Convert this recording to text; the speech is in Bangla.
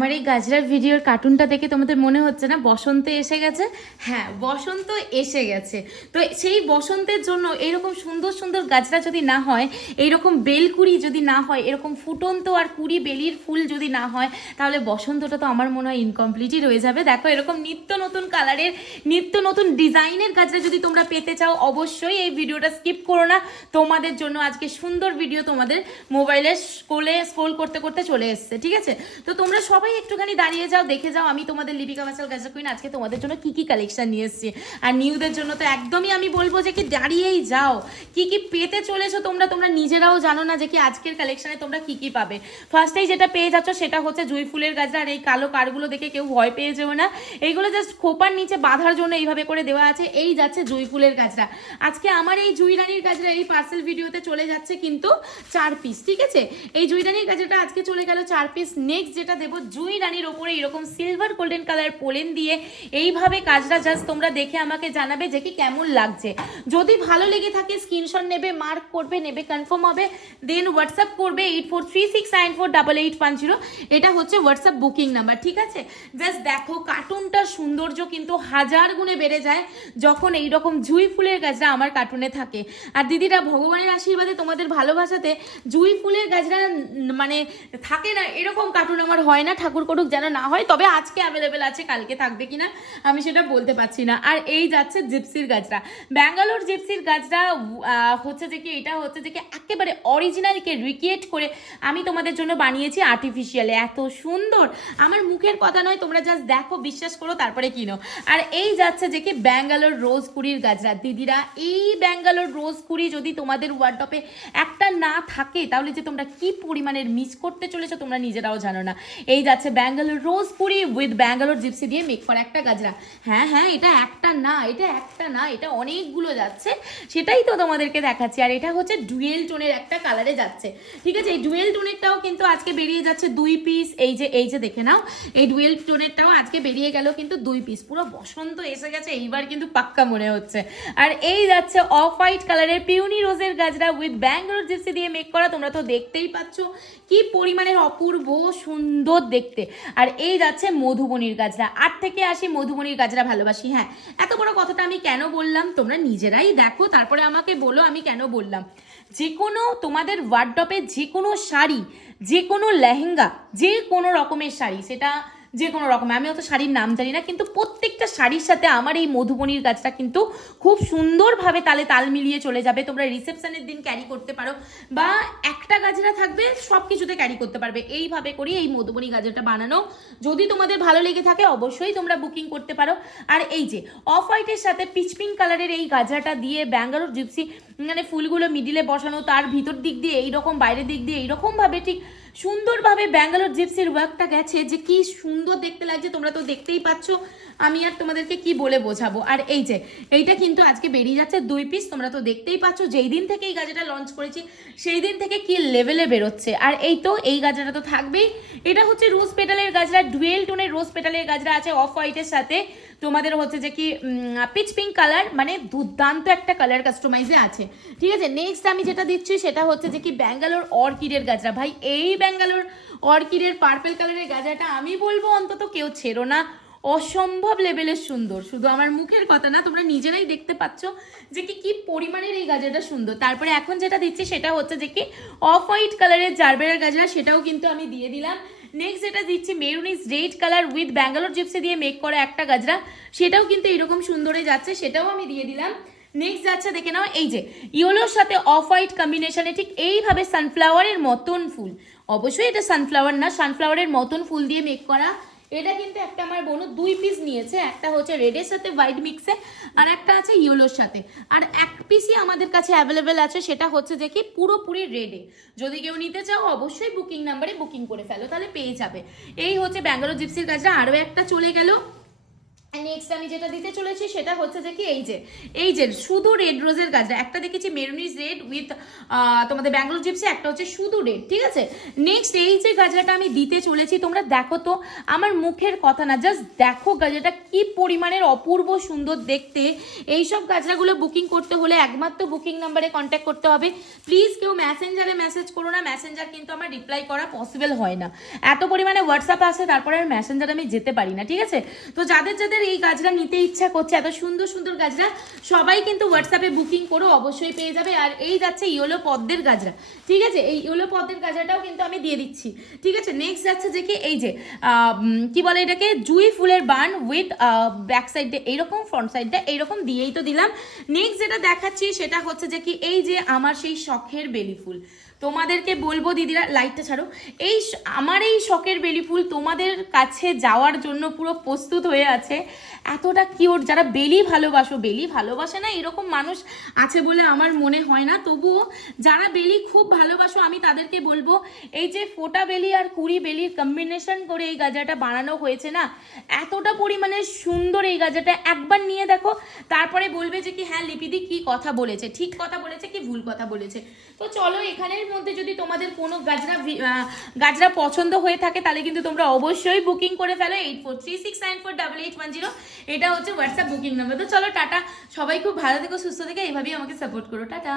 আমার এই গাজরার ভিডিওর কার্টুনটা দেখে তোমাদের মনে হচ্ছে না বসন্ত এসে গেছে? হ্যাঁ, বসন্ত এসে গেছে। তো সেই বসন্তের জন্য এরকম সুন্দর সুন্দর গাজরা যদি না হয়, এইরকম বেলকুড়ি যদি না হয়, এরকম ফুটন্ত আর কুড়ি বেলির ফুল যদি না হয়, তাহলে বসন্তটা তো আমার মনে হয় ইনকমপ্লিটই রয়ে যাবে। দেখো, এরকম নিত্য নতুন কালারের, নিত্য নতুন ডিজাইনের গাজরা যদি তোমরা পেতে চাও, অবশ্যই এই ভিডিওটা স্কিপ করো না। তোমাদের জন্য আজকে সুন্দর ভিডিও তোমাদের মোবাইলে স্ক্রোল করতে করতে চলে এসছে, ঠিক আছে? তো তোমরা সবাই একটুখানি দাঁড়িয়ে যাও, দেখে যাও আমি তোমাদের লিপিকা বাচাল গাজরা কুইন আজকে তোমাদের জন্য কি কি কালেকশন নিয়ে এসেছি। আর নিউদের জন্য তো একদমই আমি বলবো যে কি দাঁড়িয়েই যাও, কি কি পেতে চলেছো তোমরা নিজেরাও জানো না যে কি আজকের কালেকশনে তোমরা কি কি পাবে। ফার্স্টেই যেটা পেয়ে যাচ্ছ সেটা হচ্ছে জুঁই ফুলের গাজরা। আর এই কালো কারগুলো দেখে কেউ ভয় পেয়ে যেও না, এইগুলো জাস্ট খোপার নিচে বাঁধার জন্য এইভাবে করে দেওয়া আছে। এই যাচ্ছে জুঁই ফুলের গাজরা। আজকে আমার এই জুঁই রানীর গাজরা এই পার্সেল ভিডিওতে চলে যাচ্ছে কিন্তু 4 পিস, ঠিক আছে? এই জুঁই রানীর গাজরাটা আজকে চলে গেল 4 পিস। নেক্সট যেটা দেবো, জুঁই রানীর ওপরে এরকম সিলভার গোল্ডেন কালার পোলেন দিয়ে এইভাবে কাজটা জাস্ট তোমরা দেখে আমাকে জানাবে যে কি কেমন লাগছে। যদি ভালো লেগে থাকে স্ক্রিনশট নেবে, মার্ক করবে, নেবে কনফার্ম হবে, দেন হোয়াটসঅ্যাপ করবে 8436948810। এটা হচ্ছে হোয়াটসঅ্যাপ বুকিং নাম্বার, ঠিক আছে? জাস্ট দেখো, কার্টুনটার সৌন্দর্য কিন্তু হাজার গুণে বেড়ে যায় যখন এইরকম জুঁই ফুলের গাজরা আমার কার্টুনে থাকে। আর দিদিরা, ভগবানের আশীর্বাদে তোমাদের ভালোবাসাতে জুঁই ফুলের গাজরা মানে থাকে না, এরকম কার্টুন আমার হয় না। ঠাকুর করুক যেন না হয়, তবে আজকে অ্যাভেলেবেল আছে, কালকে থাকবে কিনা আমি সেটা বলতে পারছি না। আর এই যাচ্ছে জিপসির গাজরা, ব্যাঙ্গালোর জিপসির গাজরা। হচ্ছে যে কি এটা হচ্ছে যে কি একেবারে অরিজিনালকে রিক্রিয়েট করে আমি তোমাদের জন্য বানিয়েছি আর্টিফিশিয়ালে। এত সুন্দর, আমার মুখের কথা নয়, তোমরা জাস্ট দেখো, বিশ্বাস করো, তারপরে কিনো। আর এই যাচ্ছে যে কি ব্যাঙ্গালোর রোজ কুড়ির গাজরা। দিদিরা, এই ব্যাঙ্গালোর রোজ কুড়ি যদি তোমাদের ওয়ার্ডরোবে একটা না থাকে, তাহলে যে তোমরা কি পরিমাণের মিস করতে চলেছো তোমরা নিজেরাও জানো না। এই যাচ্ছে ব্যাঙ্গালোর রোজ কুড়ি উইথ ব্যাঙ্গালোর জিপসি দিয়ে মেক করা একটা গাজরা। হ্যাঁ হ্যাঁ, এটা একটা না, এটা অনেকগুলো যাচ্ছে, সেটাই তো তোমাদেরকে দেখাচ্ছি। আর এটা হচ্ছে ডুয়েল টোনের একটা কালারে যাচ্ছে, ঠিক আছে? এই ডুয়েল টোনেরটাও কিন্তু আজকে বেরিয়ে যাচ্ছে 2 পিস। এই যে দেখে নাও, এই ডুয়েল টোনেরটাও আজকে বেরিয়ে গেল কিন্তু 2 পিস। পুরো বসন্ত এসে গেছে এইবার কিন্তু পাক্কা মনে হচ্ছে। আর এই যাচ্ছে অফ হোয়াইট কালারের পিউনি রোজের গাজরা উইথ ব্যাঙ্গালোর জিপসি দিয়ে মেক করা। তোমরা তো দেখতেই পাচ্ছ কি পরিমাণের অপূর্ব সুন্দর দেখতে। আর এই যাচ্ছে মধুবনীর গাজরা। 8 থেকে আসি মধুবনীর গাজরা ভালোবাসি। হ্যাঁ, এত বড় কথাটা আমি কেন বললাম তোমরা নিজেরাই দেখো, তারপরে আমাকে বলো আমি কেন বললাম। যে কোনো তোমাদের ওয়ার্ডরোবে যে কোনো শাড়ি, যে কোনো লেহেঙ্গা, যে কোনো রকমের শাড়ি, সেটা যে কোনো রকমের, আমি অত শাড়ির নাম জানি না, কিন্তু প্রত্যেকটা শাড়ির সাথে আমার এই মধুবনীর গাছটা কিন্তু খুব সুন্দরভাবে তালে তাল মিলিয়ে চলে যাবে। তোমরা রিসেপশনের দিন ক্যারি করতে পারো, বা একটা গাজরা থাকবে সব কিছুতে ক্যারি করতে পারবে। এইভাবে করি এই মধুবনী গাজরাটা বানানো। যদি তোমাদের ভালো লেগে থাকে অবশ্যই তোমরা বুকিং করতে পারো। আর এই যে অফ হোয়াইটের সাথে পিচ পিঙ্ক কালারের এই গাজরাটা দিয়ে ব্যাঙ্গালোর জিপসি, মানে ফুলগুলো মিডিলে বসানো, তার ভিতর দিক দিয়ে এইরকম, বাইরের দিক দিয়ে এইরকমভাবে ঠিক সুন্দরভাবে ব্যাঙ্গালোর জিপসির ওয়ার্কটা গেছে, যে কি সুন্দর দেখতে লাগছে তোমরা তো দেখতেই পাচ্ছ, আমি আর তোমাদেরকে কি বলে বোঝাবো। আর এই যে এইটা কিন্তু আজকে বেরিয়ে যাচ্ছে 2 পিস। তোমরা তো দেখতেই পাচ্ছ, যেই দিন থেকে এই গাজরাটা লঞ্চ করেছি সেই দিন থেকে কি লেভেলে বেরোচ্ছে। আর এই তো এই গাজরাটা তো থাকবেই। এটা হচ্ছে রোজ পেটালের গাজরা, ডুয়েল টোনের রোজ পেটালের গাজরা আছে অফ হোয়াইটের সাথে। তোমাদের হচ্ছে যে কি পিচ পিঙ্ক কালার, মানে দুর্দান্ত একটা কালার কাস্টমাইজে আছে, ঠিক আছে? নেক্সট আমি যেটা দিচ্ছি সেটা হচ্ছে যে কি ব্যাঙ্গালোর অর্কিডের গাজরা। ভাই, এই ব্যাঙ্গালোর অর্কিডের পার্পল কালারের গাজরাটা আমি বলবো অন্তত কেউ ছেড়ো না, অসম্ভব লেভেলের সুন্দর। শুধু আমার মুখের কথা না, তোমরা নিজেরাই দেখতে পাচ্ছ যে কি পরিমাণের এই গাজরাটা সুন্দর। তারপরে এখন যেটা দিচ্ছি সেটা হচ্ছে যে কি অফ হোয়াইট কালারের জারবেরার গাজরা, সেটাও কিন্তু আমি দিয়ে দিলাম। নেক্সট যেটা দিচ্ছি maroonish red colour with Bangalore gypsy দিয়ে মেক করা একটা গাজরা, সেটাও কিন্তু এরকম সুন্দরে যাচ্ছে, সেটাও আমি দিয়ে দিলাম। নেক্সট যাচ্ছে দেখে নাও, এই যে ইয়েলোর সাথে অফ হোয়াইট কম্বিনেশনে ঠিক এইভাবে সানফ্লাওয়ারের মতন ফুল, অবশ্যই এটা সানফ্লাওয়ার না, সানফ্লাওয়ারের মতন ফুল দিয়ে মেক করা। এটা কিন্তু একটা আমার বোনও 2 পিস নিয়েছে, একটা হচ্ছে রেডের সাথে হোয়াইট মিক্সে, আর একটা আছে ইয়েলোর সাথে। আর 1 পিসই আমাদের কাছে অ্যাভেলেবেল আছে, সেটা হচ্ছে যে কি পুরোপুরি রেডে। যদি কেউ নিতে চাও অবশ্যই বুকিং নাম্বারে বুকিং করে ফেলো, তাহলে পেয়ে যাবে। এই হচ্ছে ব্যাঙ্গালোর জিপসির গাজরা। আরও একটা চলে গেল, নেক্সট আমি যেটা দিতে চলেছি সেটা হচ্ছে যে কি এই যে শুধু রেড রোজের গাজরা, একটা দেখেছি মেরুনিশ রেড উইথ তোমাদের ব্যাঙ্গালোর জিপসি, একটা হচ্ছে শুধু রেড, ঠিক আছে। নেক্সট এই যে গাজরাটা আমি দিতে চলেছি, তোমরা দেখো তো, আমার মুখের কথা না, জাস্ট দেখো গাজরাটা কি পরিমাণের অপূর্ব সুন্দর দেখতে। এইসব গাজরাগুলো বুকিং করতে হলে একমাত্র বুকিং নাম্বারে কন্ট্যাক্ট করতে হবে। প্লিজ কেউ মেসেঞ্জারে মেসেজ করো না, মেসেঞ্জার কিন্তু আমার রিপ্লাই করা পসিবল হয় না, এত পরিমাণে হোয়াটসঅ্যাপ আসে, তারপরে আর মেসেঞ্জারে আমি যেতে পারি না, ঠিক আছে। তো যাদের যাদের এই গাজরা নিতে ইচ্ছা করছে, এত সুন্দর সুন্দর গাজরা, সবাই কিন্তু হোয়াটসঅ্যাপে বুকিং করো, অবশ্যই পেয়ে যাবে। আর এই যাচ্ছে ইয়েলো পদ্মের গাজরা, ঠিক আছে, এই ইয়েলো পদ্মের গাজরাটাও কিন্তু আমি দিয়ে দিচ্ছি, ঠিক আছে। নেক্সট যাচ্ছে যে কি এই যে কি বলে এটাকে, জুঁই ফুলের বান উইথ ব্যাক সাইডে এইরকম, ফ্রন্ট সাইডটা এইরকম দিয়েই তো দিলাম। নেক্সট যেটা দেখাচ্ছি সেটা হচ্ছে যে কি এই যে আমার সেই শখের বেলি ফুল, তোমাদেরকে বলবো দিদিরা, লাইটটা ছাড়ো, আমার এই শখের বেলি ফুল তোমাদের কাছে যাওয়ার জন্য পুরো প্রস্তুত হয়ে আছে। এতটা কিউট, যারা বেলি ভালোবাসো, বেলি ভালোবাসে না এরকম মানুষ আছে বলে আমার মনে হয় না, তবুও যারা বেলি খুব ভালোবাসো আমি তাদেরকে বলবো, এই যে ফোটা বেলি আর কুড়ি বেলির কম্বিনেশন করে এই গাজাটা বানানো হয়েছে না, এতটা পরিমাণে সুন্দর এই গাজাটা, একবার নিয়ে দেখো, তারপরে বলবে যে কি হ্যাঁ লিপিদি কি কথা বলেছে, ঠিক কথা বলেছে কি ভুল কথা বলেছে। তো চলো, এখানের মধ্যে যদি তোমাদের কোনো গাজরা পছন্দ হয়ে থাকে তাহলে কিন্তু তোমরা অবশ্যই বুকিং করে ফেলো 8436948810, এটা হচ্ছে হোয়াটসঅ্যাপ বুকিং নাম্বার। তো চলো টাটা, সবাই খুব ভালো থেকো, সুস্থ থেকে, এইভাবেই আমাকে সাপোর্ট করো, টাটা।